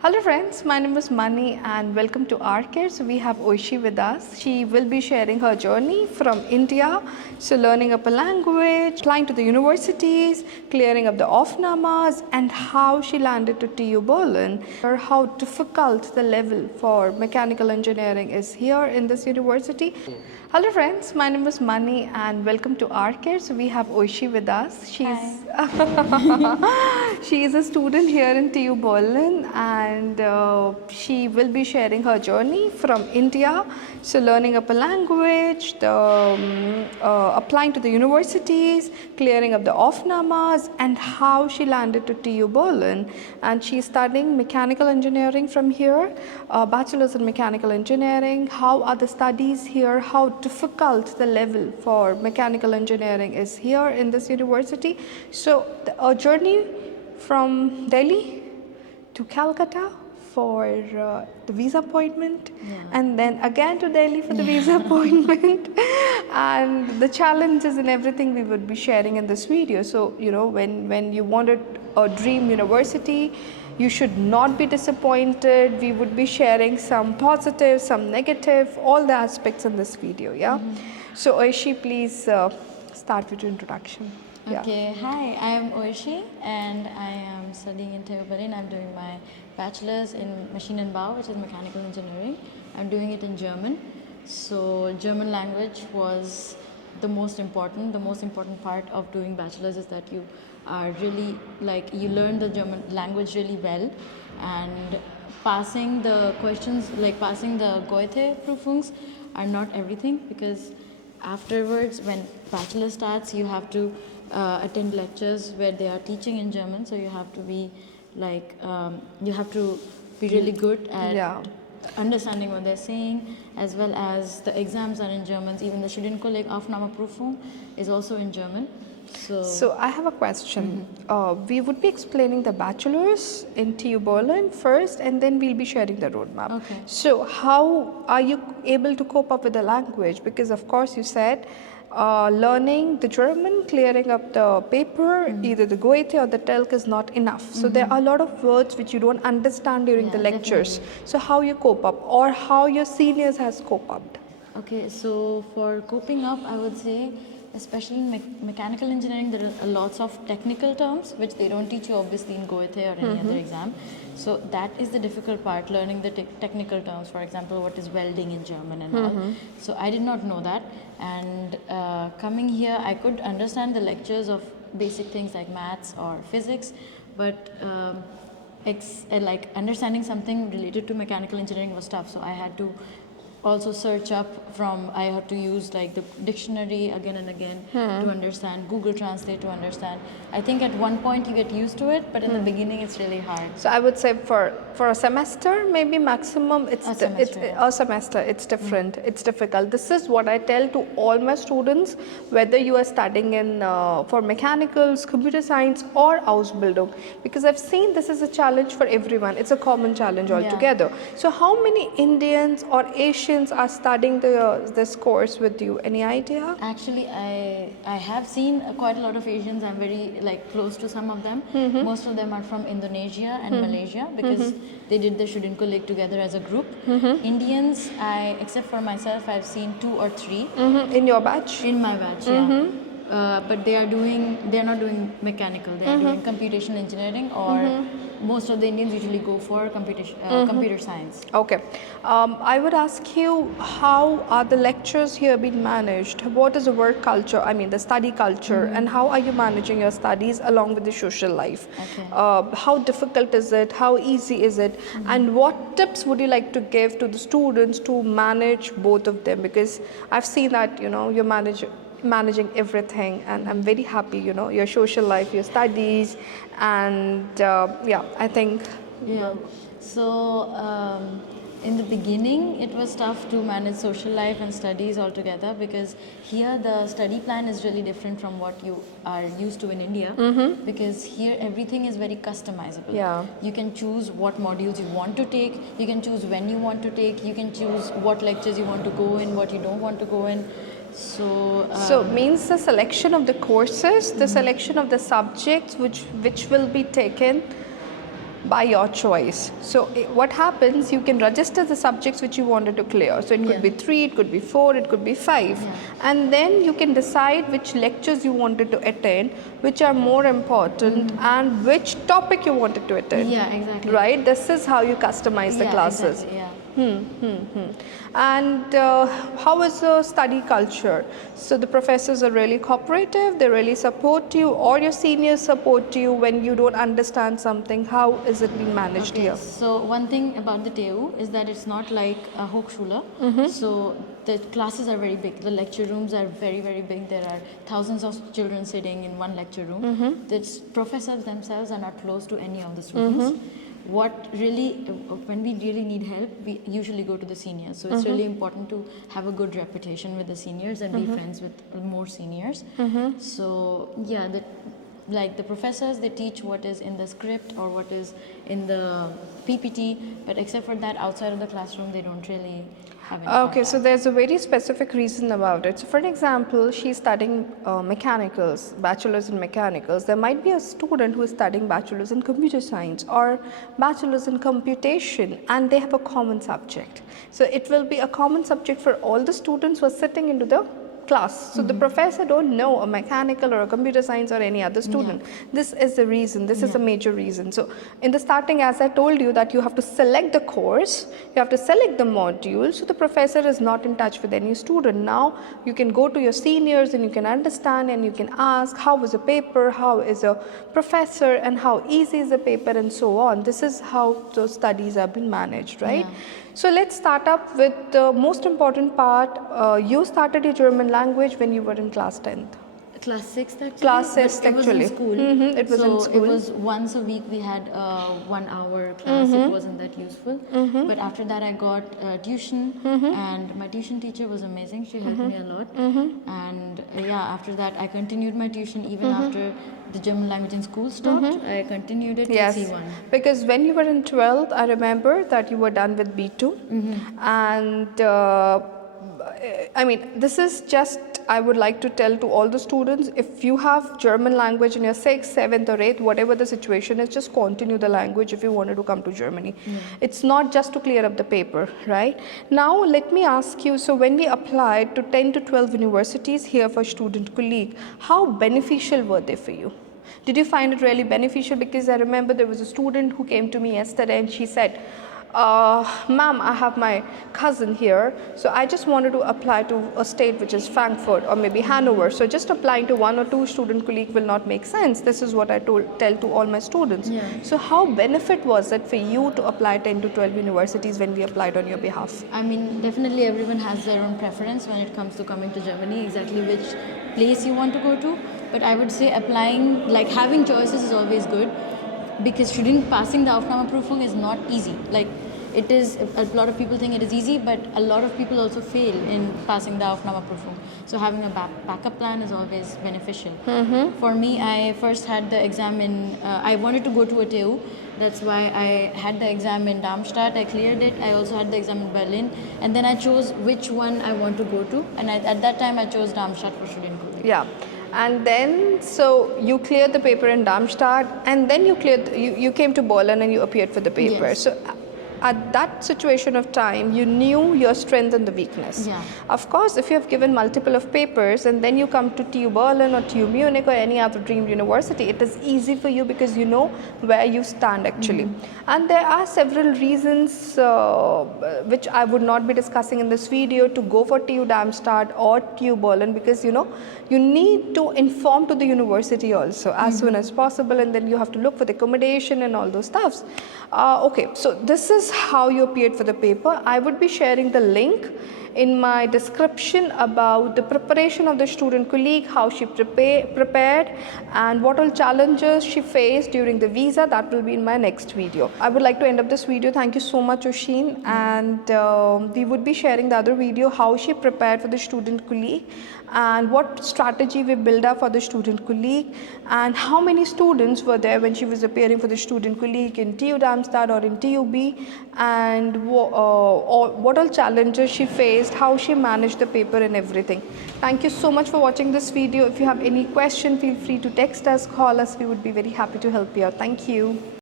Hello friends, my name is Mani and welcome to Arcare. So we have Oishi with us. She will be sharing her journey from India, so learning up a language, applying to the universities, clearing up the off-namas and how she landed to TU Berlin, or how difficult the level for mechanical engineering is here in this university. Hello friends, my name is Mani and welcome to Arcare. So we have Oishi with us. She is a student here in TU Berlin and she will be sharing her journey from India, so learning up a language, applying to the universities, clearing up the off-namas and how she landed to TU Berlin. And she is studying mechanical engineering from here, bachelor's in mechanical engineering. How are the studies here, how difficult the level for mechanical engineering is here in this university. So a journey from Delhi to Calcutta for the visa appointment, and then again to Delhi for the visa appointment, and the challenges and everything we would be sharing in this video. So when you wanted a dream university, you should not be disappointed. We would be sharing some positive, some negative, all the aspects in this video. So Oishi, please start with your introduction. Okay, hi, I am Oishi and I am studying in TU Berlin. I'm doing my bachelor's in Maschinenbau, which is mechanical engineering. I'm doing it in German. So German language was the most important part of doing bachelor's is that you are really you learn the German language really well, and passing the questions, passing the Goethe-Prüfungs are not everything, because afterwards when bachelor starts you have to attend lectures where they are teaching in German, so you have to be really good at understanding what they're saying, as well as the exams are in German. Even the Studienkolleg Aufnahmeprüfung is also in German. So I have a question. We would be explaining the bachelor's in TU Berlin first, and then we'll be sharing the roadmap. Okay. So how are you able to cope up with the language? Because of course you said learning the German, clearing up the paper, either the Goethe or the Telk is not enough. So there are a lot of words which you don't understand during the lectures. Definitely. So how you cope up, or how your seniors has cope up? Okay, so for coping up, I would say, especially in mechanical engineering, there are lots of technical terms which they don't teach you obviously in Goethe or any other exam. So that is the difficult part, learning the technical terms. For example, what is welding in German and all. So I did not know that, and coming here I could understand the lectures of basic things like maths or physics, but understanding something related to mechanical engineering was tough. So I had to also search up I had to use the dictionary again and again to understand, Google Translate to understand. I think at one point you get used to it, but in the beginning it's really hard. So I would say for a semester, maybe maximum, it's different. It's difficult. This is what I tell to all my students, whether you are studying in for mechanicals, computer science or Ausbildung, because I've seen this is a challenge for everyone. It's a common challenge altogether. So how many Indians or Asians are studying this course with you? Any idea? Actually, I have seen quite a lot of Asians. I'm very close to some of them. Most of them are from Indonesia and Malaysia, because they did the Studienkolleg together as a group. Indians, except for myself, I've seen 2 or 3. In your batch? In my batch, yeah. But they're not doing mechanical. They're doing computation engineering, or most of the Indians usually go for computer science. Okay. I would ask you, how are the lectures here being managed? What is the work culture, the study culture, and how are you managing your studies along with the social life? Okay. How difficult is it? How easy is it? And what tips would you like to give to the students to manage both of them? Because I've seen that, you're managing everything, and I'm very happy, your social life, your studies, and I think. Yeah. So in the beginning it was tough to manage social life and studies altogether, because here the study plan is really different from what you are used to in India, because here everything is very customizable. Yeah. You can choose what modules you want to take, you can choose when you want to take, you can choose what lectures you want to go in, what you don't want to go in. So means the selection of the courses, the selection of the subjects which will be taken by your choice. So what happens, you can register the subjects which you wanted to clear. So it could Yeah. be 3, it could be 4, it could be 5. And then you can decide which lectures you wanted to attend, which are more important, and which topic you wanted to attend. Yeah, exactly. Right? This is how you customize the Yeah, classes. exactly, yeah. And how is the study culture? So the professors are really cooperative, they really support you, or your seniors support you when you don't understand something. How is it being managed Okay, here? so one thing about the TU is that it's not like a Hochschule. So the classes are very big. The lecture rooms are very, very big. There are thousands of children sitting in one lecture room. The professors themselves are not close to any of the students. What really, when we really need help, we usually go to the seniors. So it's really important to have a good reputation with the seniors and be friends with more seniors. So yeah, like the professors, they teach what is in the script or what is in the PPT, but except for that, outside of the classroom, they don't really have any Okay, so contact. there's a very specific reason about it. So, for an example, she's studying mechanicals, bachelor's in mechanicals. There might be a student who is studying bachelor's in computer science or bachelor's in computation, and they have a common subject. So, it will be a common subject for all the students who are sitting into the class. So the professor don't know a mechanical or a computer science or any other student. This is the reason. This is a major reason. So in the starting, as I told you, that you have to select the course, you have to select the module. So the professor is not in touch with any student. Now you can go to your seniors and you can understand and you can ask how was the paper, how is a professor, and how easy is the paper, and so on. This is how those studies have been managed, right? So let's start up with the most important part. You started your German language when you were in class 10th. Class 6th actually. Class but 6th it was in actually. school. It was so in school. it was once a week we had a 1 hour class. It wasn't that useful. But after that I got tuition and my tuition teacher was amazing. She helped me a lot. And yeah, after that I continued my tuition even after the German language in school stopped. I continued it till Yes, C1. because when you were in 12th, I remember that you were done with B2. And I mean, this is just, I would like to tell to all the students, if you have German language in your 6th, 7th or 8th, whatever the situation is, just continue the language if you wanted to come to Germany. It's not just to clear up the paper, right? Now, let me ask you, so when we applied to 10 to 12 universities here for student colleague, how beneficial were they for you? Did you find it really beneficial? Because I remember there was a student who came to me yesterday and she said, ma'am, I have my cousin here, so I just wanted to apply to a state which is Frankfurt or maybe Hanover. So just applying to 1 or 2 student colleague will not make sense. This is what I tell to all my students. So how benefit was it for you to apply 10 to 12 universities when we applied on your behalf? I mean, definitely everyone has their own preference when it comes to coming to Germany, exactly which place you want to go to. But I would say applying, like having choices is always good, because student passing the Aufnahmeprüfung is not easy. Like it is, a lot of people think it is easy, but a lot of people also fail in passing the Aufnahmeprüfung. So having a backup plan is always beneficial. For me, I first had the exam in, I wanted to go to a TU. That's why I had the exam in Darmstadt. I cleared it. I also had the exam in Berlin. And then I chose which one I want to go to. And at that time, I chose Darmstadt for student colleague. Yeah. And then, so you cleared the paper in Darmstadt, and then you came to Berlin and you appeared for the paper. Yes. So at that situation of time, you knew your strength and the weakness. Yeah. Of course, if you have given multiple of papers and then you come to TU Berlin or TU Munich or any other dream university, it is easy for you because you know where you stand actually. And there are several reasons which I would not be discussing in this video to go for TU Darmstadt or TU Berlin, because you know you need to inform to the university also as soon as possible, and then you have to look for the accommodation and all those stuffs. Okay, so this is how you appeared for the paper. I would be sharing the link in my description about the preparation of the student colleague, how she prepared and what all challenges she faced during the visa. That will be in my next video. I would like to end up this video. Thank you so much, Oshin, and we would be sharing the other video, how she prepared for the student colleague and what strategy we build up for the student colleague, and how many students were there when she was appearing for the student colleague in TU Darmstadt or in TUB, and what all challenges she faced, how she managed the paper and everything. Thank you so much for watching this video. If you have any question, feel free to text us, call us. We would be very happy to help you out. Thank you.